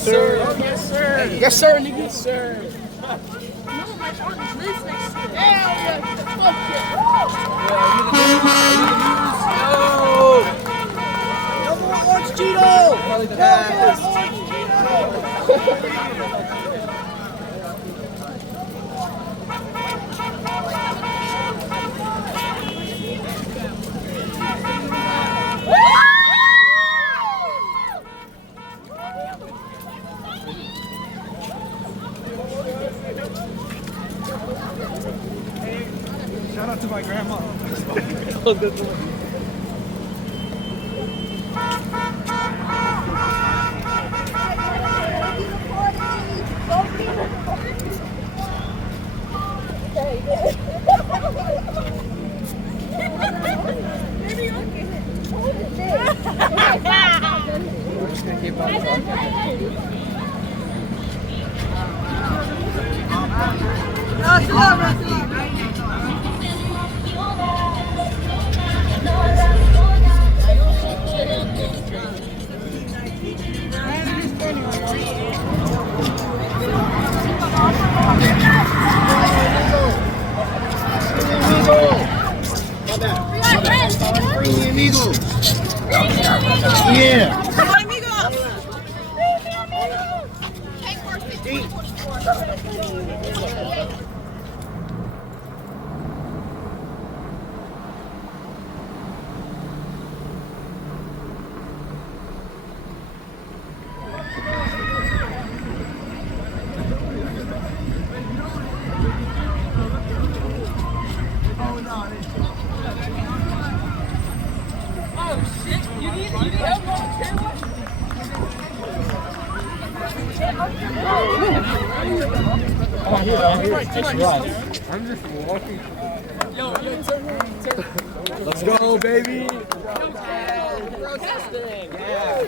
Yes, sir. Yes, sir. Yes, sir, nigga. Yes, sir. No more orange Cheeto! Shout out to my grandma. Bring the amigos. Yeah. I'm just walking. Let's go, baby. Protesting. Yeah.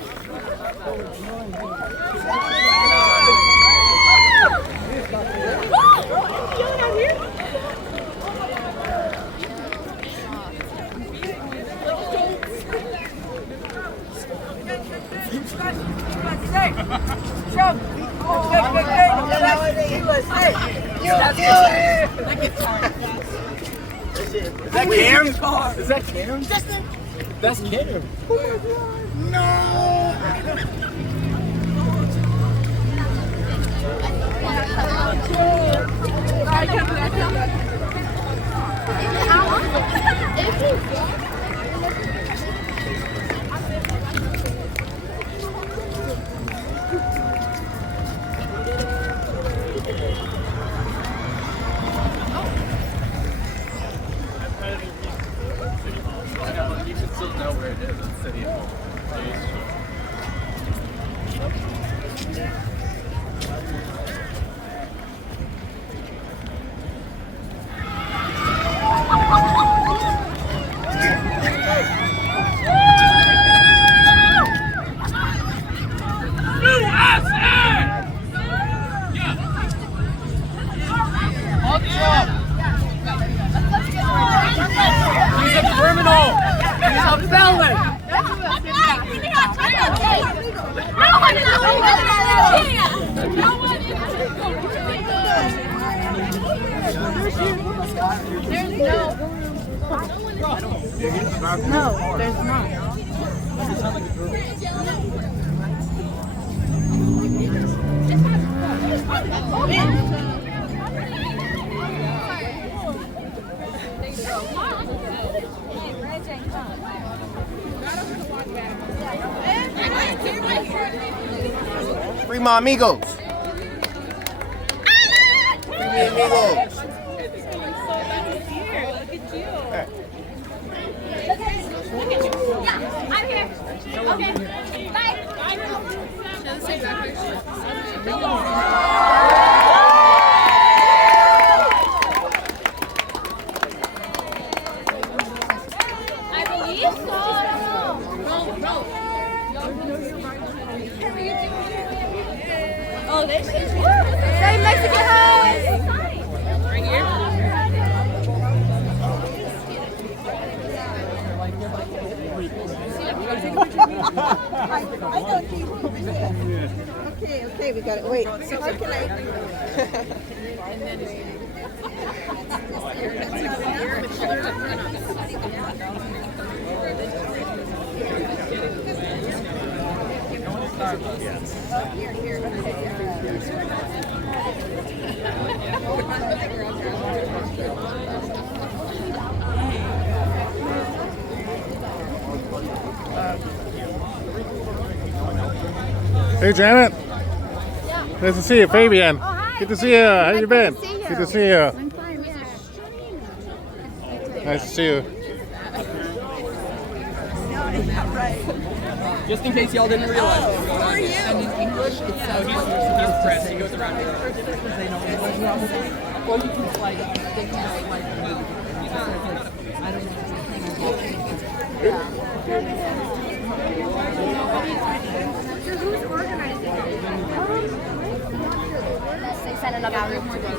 Is that Cam? Is that Cam? That's Cam. You can still know where it is. It's City Hall. He's a criminal! He's a felon! No, there's not. Bring my amigos. Bring the amigos. I'm here. Okay. Bye. I believe so. No. Oh, this is say Mexican house. Right here. I don't think Okay, we got it. Wait, how can I? Hey Janet. Nice to see you, Fabian. hi. Good to see you. How you been? Good to see you. Good to see you. I'm fine. Nice to see you. Just in case y'all didn't realize. Who are you? And in English, it says he's press. He goes around because they know English. Or you can slide it. They can just slide it. I don't know. Who's organizing it? They sent another room more people.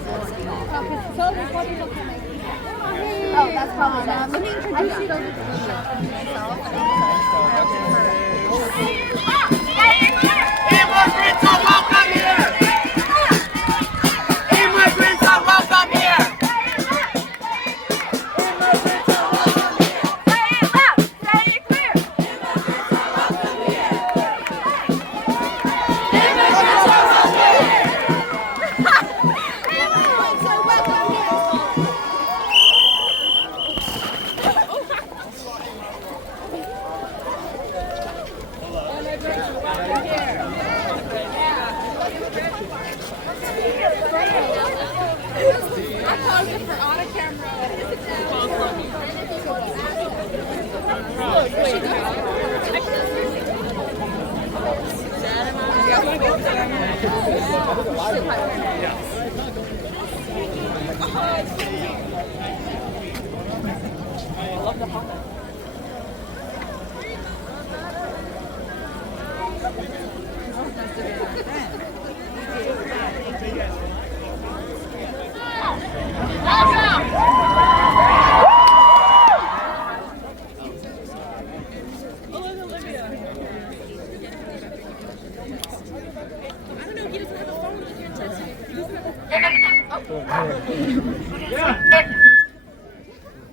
Oh, that's probably that. Let me introduce you to Immigrants are welcome here! Immigrants are welcome here! Say it loud. Say it clear.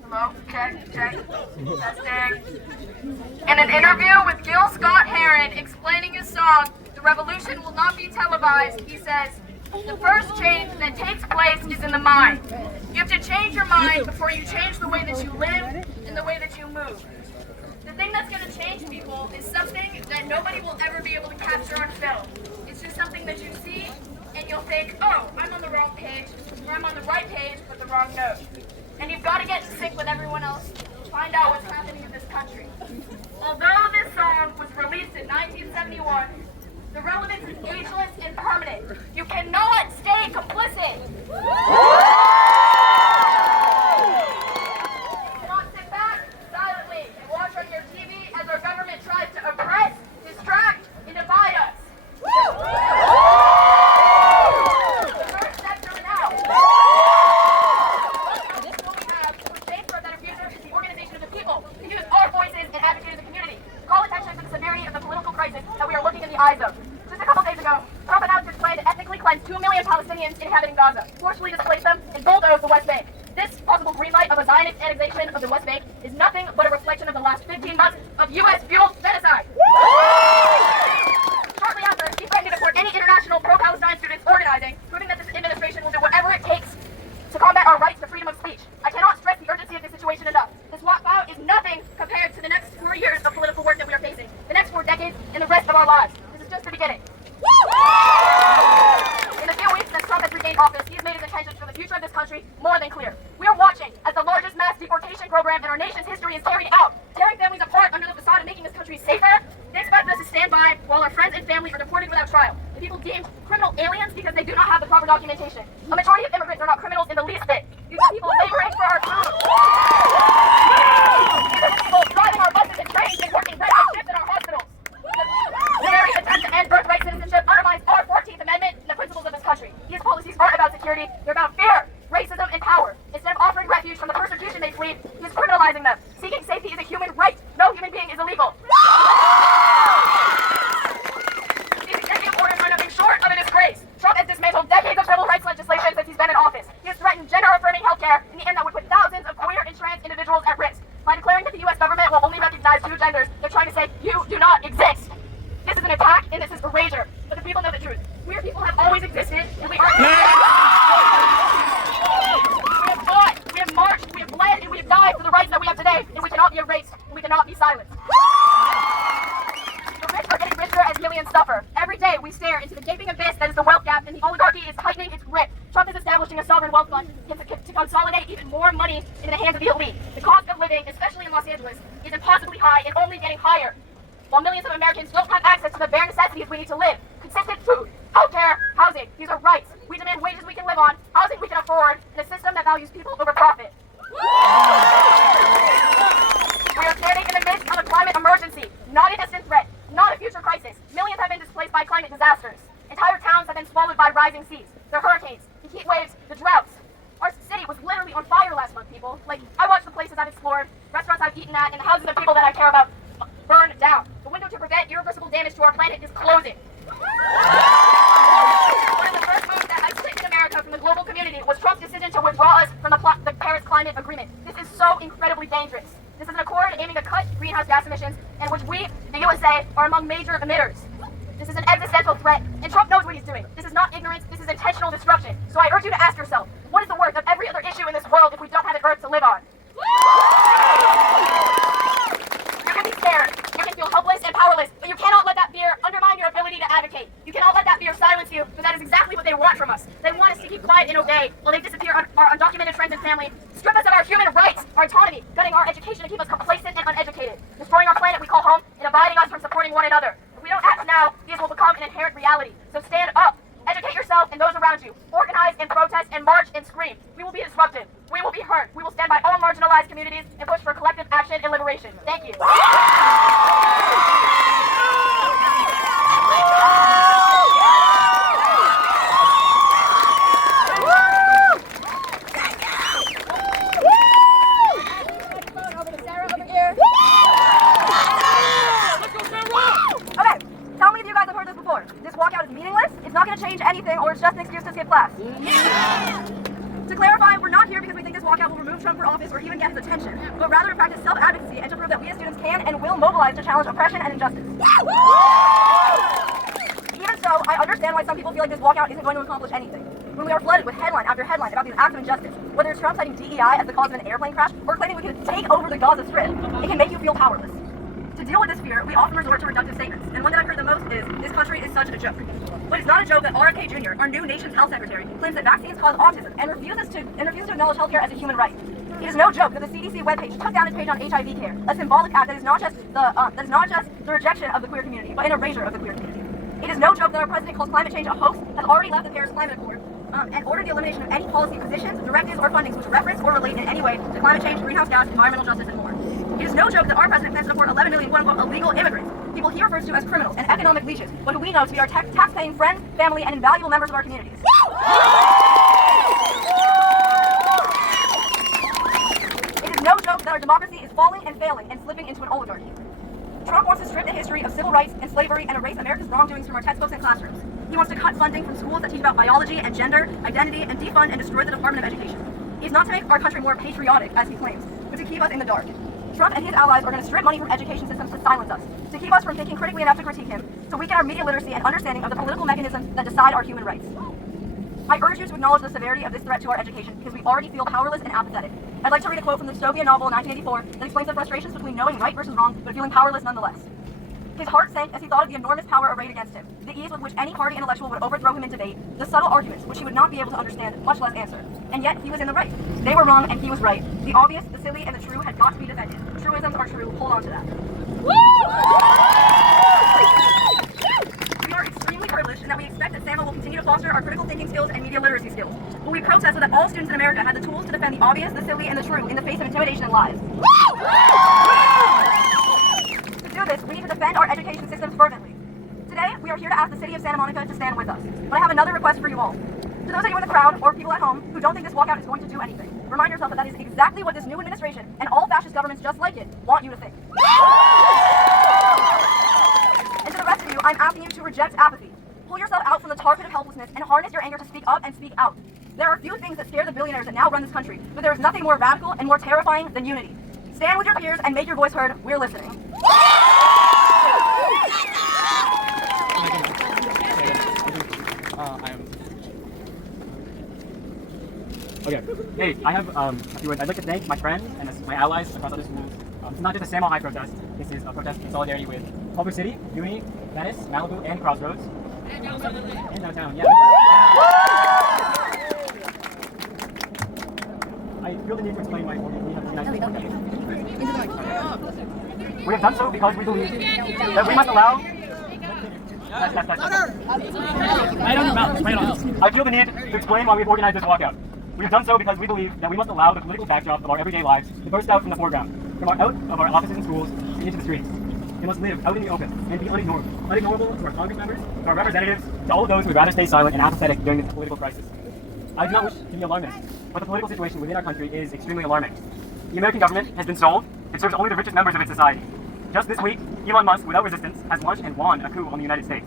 Hello, check. Testing. In an interview with 𝗪𝗧𝗨𝗗𝗡𝗡𝗧𝗦 explaining his song, "The Revolution Will Not Be Televised," he says, "The first change that takes place is in the mind. You have to change your mind before you change the way that you live and the way that you move. The thing that's going to change people is something that nobody will ever be able to capture on film. It's just something that you see and you'll think, oh, I'm on the wrong page, or I'm on the right page with the wrong note. And you've got to get in sync with everyone else to find out what's happening in this country." Although this song was released in 1971, the relevance is ageless and permanent. You cannot stay complicit. You cannot sit back silently and watch on your TV as our government tries to oppress, distract, and divide us. The first steps are now. This is what we have. We're safe for a better future is the organization of the people to use our voices and advocate as a community. Call attention to the severity of the political crisis that we are looking in the eyes of. Just a couple days ago, Trump announced his plan to ethnically cleanse 2 million Palestinians inhabiting Gaza, forcibly displace them, and bulldoze the West Bank. This possible green light of a Zionist annexation of the West Bank is nothing but a reflection of the last 15 months of U.S.-fueled genocide. Shortly after, he threatened to deport any international pro-Palestine students organizing, proving that this administration will do whatever it takes to combat our rights to freedom of speech. I cannot stress the urgency of this situation enough. This walkout is nothing compared to the next 4 years of political work that we are facing, the next 4 decades, and the rest of our lives. This is just the beginning. In the few weeks that Trump has regained office, he has made his intentions for the future of this country more than clear. We are watching as the largest mass deportation program in our nation's history is carried out, tearing families apart under the facade of making this country safer. They expect us to stand by while our friends and family are deported without trial. The people deemed criminal aliens because they do not have the proper documentation. A majority of immigrants are not criminals in the least bit. These are people laboring for our food. These are people driving our buses and trains and working bedroom shifts in our hospitals. The very attempt to end birthright citizenship undermines our 14th Amendment and the principles of this country. These policies aren't about security, they're about fear, racism, and power. Instead of offering refuge from the persecution they flee, he is criminalizing them. Seeking safety is a human right. No human being is illegal. These executive orders are nothing short By declaring that the U.S. government will only recognize two genders, they're trying to say, you do not exist. This is an attack, and this is erasure. But the people know the truth. Queer people have always existed, and we are... We have fought, we have marched, we have bled, and we have died for the rights that we have today, and we cannot be erased, and we cannot be silenced. The rich are getting richer as millions suffer. Every day we stare into the gaping abyss that is the wealth gap, and the oligarchy is tightening its grip. Trump is establishing a sovereign wealth fund to consolidate even more money into the hands of the elite. The cost of living, especially in Los Angeles, is impossibly high and only getting higher. While millions of Americans don't have access to the bare necessities we need to live, consistent food, healthcare, housing, these are rights. We demand wages we can live on, housing we can afford, and a system that values people over profit. We are standing in the midst of a climate emergency, not a distant threat, not a future crisis. Millions have been displaced by climate disasters. Entire towns have been swallowed by rising seas, the hurricanes, the heat waves, the droughts. Our city was literally on fire last month, people. Like, I watched the places I've explored, restaurants I've eaten at, and the houses of people that I care about burn down. The window to prevent irreversible damage to our planet is closing. One of the first moves that isolated America from the global community was Trump's decision to withdraw us from the Paris Climate Agreement. This is so incredibly dangerous. This is an accord aiming to cut greenhouse gas emissions, in which we, the USA, are among major emitters. This is an existential threat, and Trump knows what he's doing. This is not ignorance, this is intentional destruction. So I urge you to ask yourself, what is the worth of every other issue in this world if we don't have an earth to live on? You can be scared, you can feel helpless and powerless, but you cannot let that fear undermine your ability to advocate. You cannot let that fear silence you, but that is exactly what they want from us. They want us to keep quiet and obey, while they disappear our undocumented friends and family, strip us of our human rights, our autonomy, gutting our education to keep us complacent and uneducated, destroying our planet we call home, and abiding us from supporting one another. If we don't act now, these will become an inherent reality. So stand up, educate yourself and those around you, organize and protest and march and scream. We will be disrupted, we will be heard, we will stand by all marginalized communities and push for collective action and liberation. Thank you. Anything, or it's just an excuse to skip class. To clarify, we're not here because we think this walkout will remove Trump for office or even get his attention, but rather to practice self-advocacy and to prove that we as students can and will mobilize to challenge oppression and injustice. Even so, I understand why some people feel like this walkout isn't going to accomplish anything. When we are flooded with headline after headline about these acts of injustice, whether it's Trump citing DEI as the cause of an airplane crash or claiming we can take over the Gaza Strip, it can make you feel powerless. To deal with this fear, we often resort to reductive statements, and one that I've heard the most is, this country is such a joke. But it's not a joke that RFK Jr., our new nation's health secretary, claims that vaccines cause autism and refuses to acknowledge healthcare as a human right. It is no joke that the CDC webpage took down its page on HIV care, a symbolic act that is not just the rejection of the queer community, but an erasure of the queer community. It is no joke that our president calls climate change a hoax, has already left the Paris Climate Accord, and ordered the elimination of any policy positions, directives, or fundings which reference or relate in any way to climate change, greenhouse gas, environmental justice, and more. It is no joke that our president plans to deport 11 million quote-unquote illegal immigrants, people he refers to as criminals and economic leeches, but who we know to be our tax-paying friends, family, and invaluable members of our communities. It is no joke that our democracy is falling and failing and slipping into an oligarchy. Trump wants to strip the history of civil rights and slavery and erase America's wrongdoings from our textbooks and classrooms. He wants to cut funding from schools that teach about biology and gender, identity, and defund and destroy the Department of Education. It's not to make our country more patriotic, as he claims, but to keep us in the dark. Trump and his allies are going to strip money from education systems to silence us, to keep us from thinking critically enough to critique him, to weaken our media literacy and understanding of the political mechanisms that decide our human rights. I urge you to acknowledge the severity of this threat to our education because we already feel powerless and apathetic. I'd like to read a quote from the dystopian novel 1984 that explains the frustrations between knowing right versus wrong, but feeling powerless nonetheless. His heart sank as he thought of the enormous power arrayed against him, the ease with which any hardy intellectual would overthrow him in debate, the subtle arguments which he would not be able to understand, much less answer. And yet, he was in the right. They were wrong and he was right. The obvious, the silly, and the true had got to be defended. Truisms are true. Hold on to that. We are extremely privileged in that we expect that SAMA will continue to foster our critical thinking skills and media literacy skills. But we protest so that all students in America have the tools to defend the obvious, the silly, and the true in the face of intimidation and lies. To do this, we need to defend our education systems fervently. Today, we are here to ask the city of Santa Monica to stand with us. But I have another request for you all. To those of you in the crowd or people at home who don't think this walkout is going to do anything, remind yourself that that is exactly what this new administration and all fascist governments just like it want you to think. And to the rest of you, I'm asking you to reject apathy. Pull yourself out from the tar pit of helplessness and harness your anger to speak up and speak out. There are few things that scare the billionaires that now run this country, but there is nothing more radical and more terrifying than unity. Stand with your peers and make your voice heard. We're listening. Okay. Hey, I have a few words. I'd like to thank my friends and my allies across other schools. This is not just a San Juan High protest. This is a protest in solidarity with Culver City, Uni, Venice, Malibu, and Crossroads. And downtown, yeah. I feel the need to explain why we have united support campaign. We have done so because we believe that we must allow. I feel the need to explain why we've organized this walkout. We have done so because we believe that we must allow the political backdrop of our everyday lives to burst out from the foreground, out of our offices and schools, and into the streets. They must live out in the open and be unignorable to our Congress members, to our representatives, to all of those who would rather stay silent and apathetic during this political crisis. I do not wish to be alarmist, but the political situation within our country is extremely alarming. The American government has been sold. It serves only the richest members of its society. Just this week, Elon Musk, without resistance, has launched and won a coup on the United States.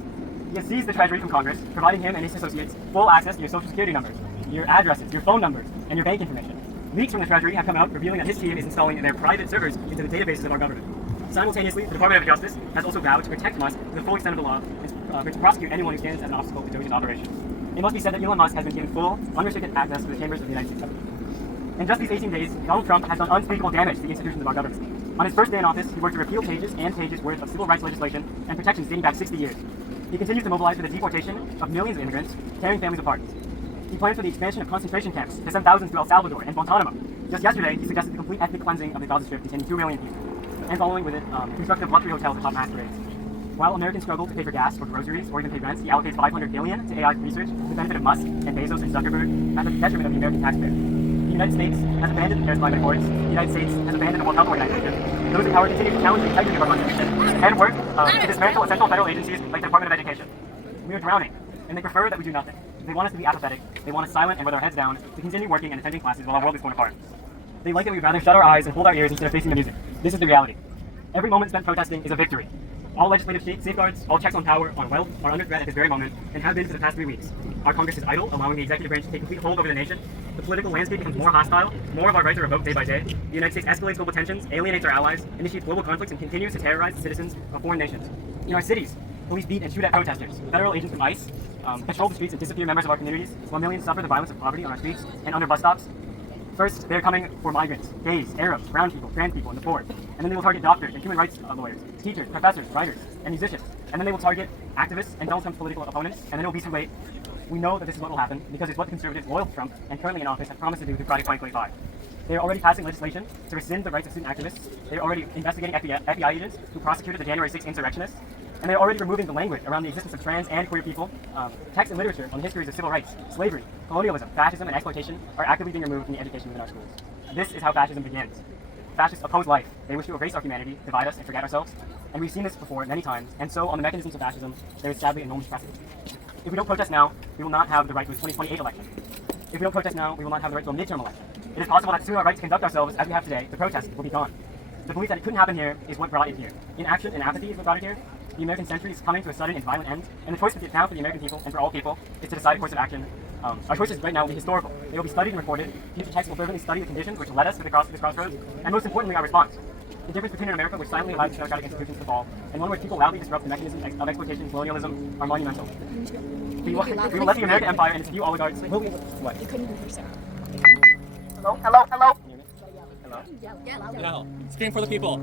He has seized the Treasury from Congress, providing him and his associates full access to your social security numbers, your addresses, your phone numbers, and your bank information. Leaks from the Treasury have come out revealing that his team is installing their private servers into the databases of our government. Simultaneously, the Department of Justice has also vowed to protect Musk to the full extent of the law and to prosecute anyone who stands as an obstacle to doing his operations. It must be said that Elon Musk has been given full, unrestricted access to the chambers of the United States government. In just these 18 days, Donald Trump has done unspeakable damage to the institutions of our government. On his first day in office, he worked to repeal pages and pages worth of civil rights legislation and protections dating back 60 years. He continues to mobilize for the deportation of millions of immigrants, tearing families apart. He plans for the expansion of concentration camps to send thousands to El Salvador and Guantanamo. Just yesterday, he suggested the complete ethnic cleansing of the Gaza Strip containing 2 million people, and following with it, construction of luxury hotels atop mass parades. While Americans struggle to pay for gas or groceries or even pay rents, he allocates $500 billion to AI research to the benefit of Musk and Bezos and Zuckerberg at the detriment of the American taxpayer. The United States has abandoned the Paris Climate Accords. The United States has abandoned the World Health Organization. Those in power continue to challenge the integrity of our Constitution and work to dismantle essential federal agencies like the Department of Education. We are drowning, and they prefer that we do nothing. They want us to be apathetic. They want us silent and with our heads down to continue working and attending classes while our world is torn apart. They like that we'd rather shut our eyes and hold our ears instead of facing the music. This is the reality. Every moment spent protesting is a victory. All legislative safeguards, all checks on power, on wealth, are under threat at this very moment, and have been for the past 3 weeks. Our Congress is idle, allowing the executive branch to take complete hold over the nation. The political landscape becomes more hostile, more of our rights are revoked day by day. The United States escalates global tensions, alienates our allies, initiates global conflicts, and continues to terrorize the citizens of foreign nations. In our cities, police beat and shoot at protesters. Federal agents from ICE patrol the streets and disappear members of our communities, while millions suffer the violence of poverty on our streets and under bus stops. First, they're coming for migrants, gays, Arabs, brown people, trans people, and the poor. And then they will target doctors and human rights lawyers, teachers, professors, writers, and musicians. And then they will target activists and Donald Trump's political opponents, and then it will be too late. We know that this is what will happen because it's what the conservatives loyal to Trump and currently in office have promised to do through Project 2025. They are already passing legislation to rescind the rights of student activists. They are already investigating FBI agents who prosecuted the January 6th insurrectionists. And they're already removing the language around the existence of trans and queer people. Text and literature on the histories of civil rights, slavery, colonialism, fascism, and exploitation are actively being removed from the education within our schools. This is how fascism begins. Fascists oppose life. They wish to erase our humanity, divide us, and forget ourselves. And we've seen this before many times, and so on the mechanisms of fascism, there is sadly enormous precedent. If we don't protest now, we will not have the right to a 2028 election. If we don't protest now, we will not have the right to a midterm election. It is possible that as soon as our right to conduct ourselves as we have today, the protest will be gone. The belief that it couldn't happen here is what brought it here. Inaction and apathy is what brought it here. The American century is coming to a sudden and violent end, and the choice now for the American people and for all people is to decide a course of action. Our choices right now will be historical. They will be studied and recorded. Future texts will fervently study the conditions which led us to this crossroads, and most importantly, our response. The difference between an America which silently allows democratic institutions to fall and one where people loudly disrupt the mechanisms of exploitation and colonialism are monumental. We will let the American empire and its few oligarchs. What? You couldn't hear Sarah. Hello. No, speaking for the people.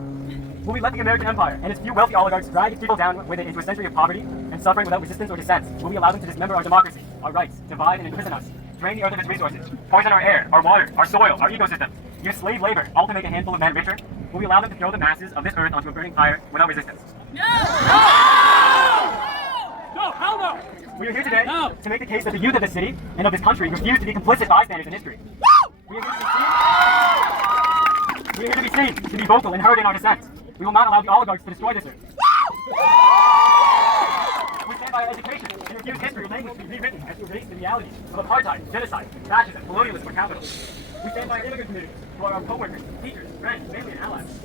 Will we let the American empire and its few wealthy oligarchs drag its people down with it into a century of poverty and suffering without resistance or dissent? Will we allow them to dismember our democracy, our rights, divide and imprison us, drain the earth of its resources, poison our air, our water, our soil, our ecosystem, use slave labor, all to make a handful of men richer? Will we allow them to throw the masses of this earth onto a burning fire without resistance? No! No, hell no! We are here today to make the case that the youth of this city and of this country refuse to be complicit bystanders in history. We are here to be seen, to be vocal and heard in our dissent. We will not allow the oligarchs to destroy this earth. We stand by our education and refuse history and language to be rewritten as to erase the realities of apartheid, genocide, fascism, colonialism, or capitalism. We stand by our immigrant communities, who are our co-workers, teachers, friends, family, and allies. We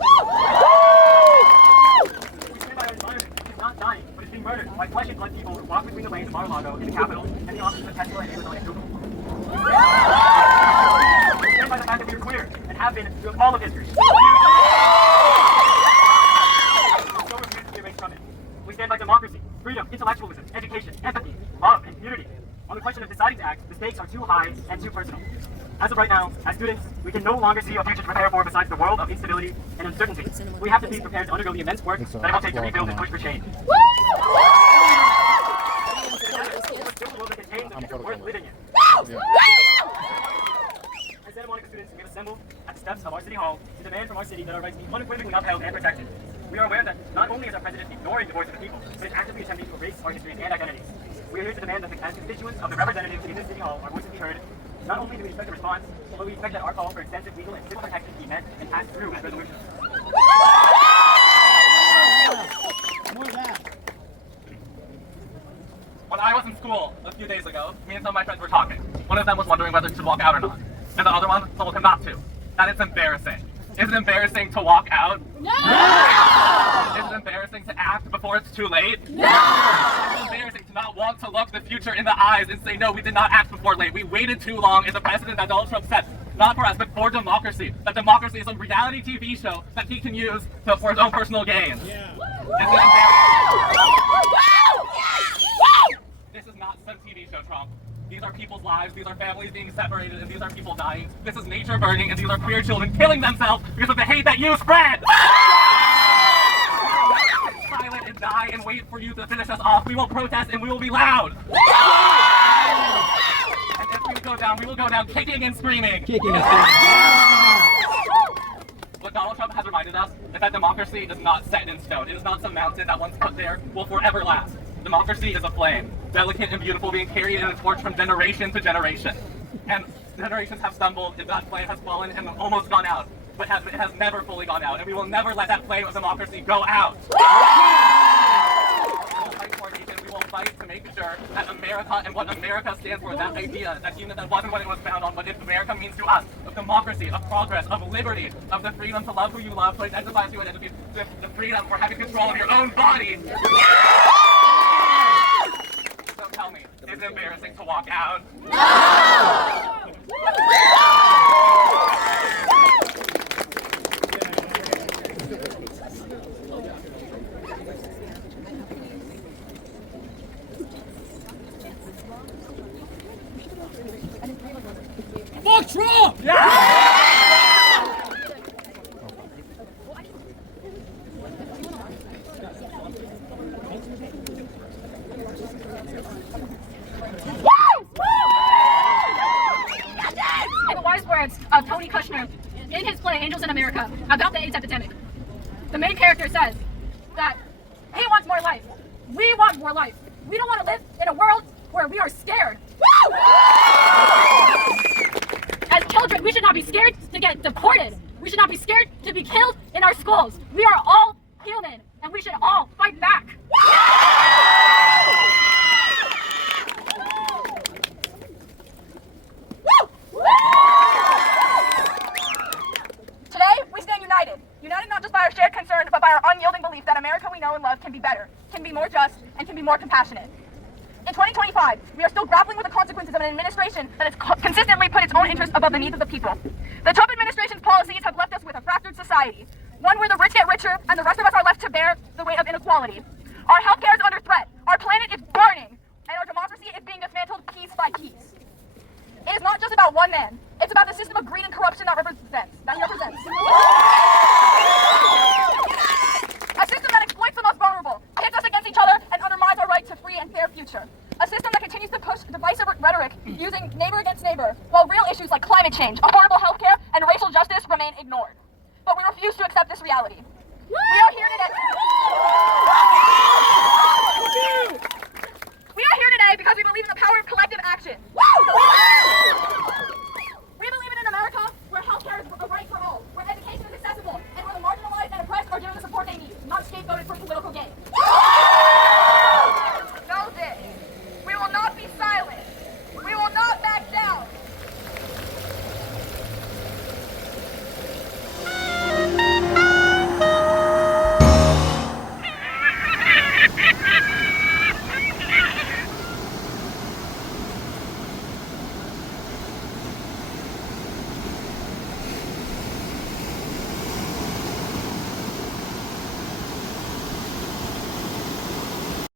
stand by our environment, which is not dying, but is being murdered by flesh and blood people who walk between the lanes of Mar-a-Lago in the Capitol and the offices of Tesla and Amazon and Google. We stand by the fact that we are queer and have been through all of history. stakes are too high and too personal. As of right now, as students, we can no longer see a future to prepare for besides the world of instability and uncertainty. We have to be prepared to undergo the immense work that it will take to rebuild and push for change. Build a world that contains a future worth living in. As Santa Monica students, we have assembled at the steps of our city hall to demand from our city that our rights be unequivocally upheld and protected. We are aware that not only is our president ignoring the voice of the people, but is actively attempting to erase our histories and identities. We are here to demand that as constituents of the representatives in this city hall, our voices be heard. Not only do we expect a response, but we expect that our call for extensive legal and civil protections be met and passed through as resolutions. When I was in school a few days ago, me and some of my friends were talking. One of them was wondering whether he should walk out or not. And the other one told him not to. That it's embarrassing. Is it embarrassing to walk out? No! Is it embarrassing to act before it's too late? No! Is it embarrassing to not want to look the future in the eyes and say, no, we did not act before late. We waited too long, as the president that Donald Trump said. Not for us, but for democracy. That democracy is a reality TV show that he can use for his own personal gain. Yeah. Is it embarrassing? This is not some TV show, Trump. These are people's lives, these are families being separated, and these are people dying. This is nature burning, and these are queer children killing themselves because of the hate that you spread! Silent and die and wait for you to finish us off. We will protest and we will be loud! And if we go down, we will go down kicking and screaming! What Donald Trump has reminded us is that democracy is not set in stone. It is not some mountain that once put there will forever last. Democracy is a flame, delicate and beautiful, being carried in a torch from generation to generation. And generations have stumbled, and that flame has fallen and almost gone out. But it has never fully gone out, and we will never let that flame of democracy go out. We will fight for our nation. We will fight to make sure that America and what America stands for, that idea, that unit that wasn't what it was found on, what America means to us, of democracy, of progress, of liberty, of the freedom to love who you love, to identify as you identify, the freedom for having control of your own body. So tell me, is it embarrassing to walk out? No! Fuck Trump! In the wise words of Tony Kushner in his play Angels in America about the AIDS epidemic, the main character says that he wants more life. We want more life. We don't want to live in a world where we are scared. As children, we should not be scared to get deported. We should not be scared to be killed in our schools. We are all human, and we should all fight back. Today, we stand united. United not just by our shared concern, but by our unyielding belief that America we know and love can be better, can be more just, and can be more compassionate. In 2025, we are still grappling with the consequences of an administration that has consistently put its own interests above the needs of the people. The Trump administration's policies have left us with a fractured society, one where the rich get richer and the rest of us are left to bear the weight of inequality. Our healthcare is under threat, our planet is burning, and our democracy is being dismantled piece by piece. It is not just about one man, it's about the system of greed and corruption that he represents. A system that exploits the most vulnerable, pits us against each other, and undermines our right to free and fair future. A system that continues to push divisive rhetoric using neighbor against neighbor, while real issues like climate change, affordable healthcare, and racial justice remain ignored. But we refuse to accept this reality. We are here today. We are here today because we believe in the power of collective action.